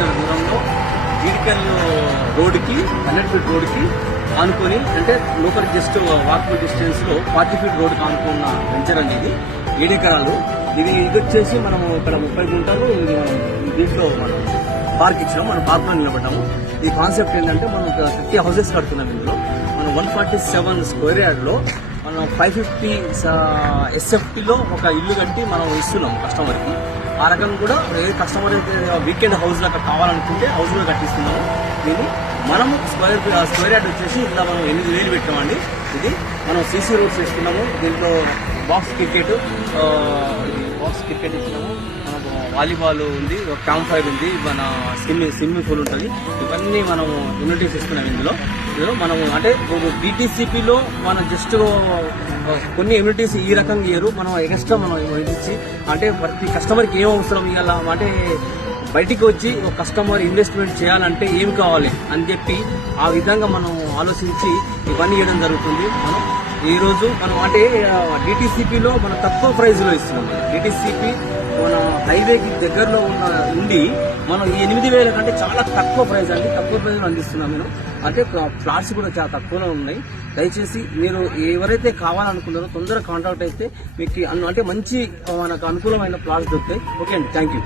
దూరంలో జీడికల్ రోడ్డుకి 100 ఫీట్ రోడ్డుకి ఆనుకొని, అంటే లోపల జస్ట్ వాకబుల్ డిస్టెన్స్ లో 40 ఫీట్ రోడ్డుకి ఆనుకున్న వెంచర్ అనేది 7 ఎకరాలు. ఇది వచ్చేసి మనము ఇక్కడ 30 గుంటలు దీంట్లో మనం పార్క్ ఇచ్చినాం. మనం పార్క్ లో నిలబడ్డాము. ఈ కాన్సెప్ట్ ఏంటంటే మనం 50 హౌసెస్ కడుతున్నాం. ఇందులో మనం 147 స్క్వేర్ యార్డ్ లో మనం 550 SFT లో ఒక ఇల్లు కట్టి మనం ఇస్తున్నాం కస్టమర్ కి. ఆ రకంగా కూడా ఏ కస్టమర్ అయితే వీకెండ్ హౌస్ లాగా కావాలనుకుంటే హౌస్ లో కట్టిస్తున్నాము. దీన్ని మనము స్క్వేర్ యార్డ్ వచ్చేసి ఇలా మనం 8,000 పెట్టామండి. ఇది మనం CC రోడ్స్ వేసుకున్నాము. దీంట్లో బాక్స్ క్రికెట్ ఇచ్చినాము. మనకు వాలీబాల్ ఉంది, క్యాంప్ ఫైర్ ఉంది, మన స్విమ్మింగ్ పూల్ ఉంటుంది. ఇవన్నీ మనం యూనిటీస్ ఇస్తున్నాం. ఇందులో మనము అంటే DTCPలో మనం జస్ట్ కొన్ని ఇమ్యూనిటీస్ ఈ రకంగా ఇయ్యరు. మనం ఎక్స్ట్రా మనం ఇచ్చి, అంటే ప్రతి కస్టమర్కి ఏం అవసరం ఇవ్వాలా, అంటే బయటికి వచ్చి ఒక కస్టమర్ ఇన్వెస్ట్మెంట్ చేయాలంటే ఏం కావాలి అని చెప్పి ఆ విధంగా మనం ఆలోచించి ఇవన్నీ ఇవ్వడం జరుగుతుంది. మనం ఈ రోజు మనం అంటే DTCPలో మనం తక్కువ ప్రైజ్ లో ఇస్తున్నాం. DTCP మన హైవేకి దగ్గరలో ఉండి మనం ఈ 8,000 కంటే చాలా తక్కువ ప్రైజ్ అండి, తక్కువ ప్రైజ్ లో అందిస్తున్నాం. నేను అంటే ఫ్లాట్స్ కూడా చాలా తక్కువలో ఉన్నాయి. దయచేసి మీరు ఎవరైతే కావాలనుకున్నారో తొందరగా కాంటాక్ట్ అయితే మీకు అంటే మంచి మనకు అనుకూలమైన ప్లాట్స్ దొరుకుతాయి. ఓకే అండి, థ్యాంక్ యూ.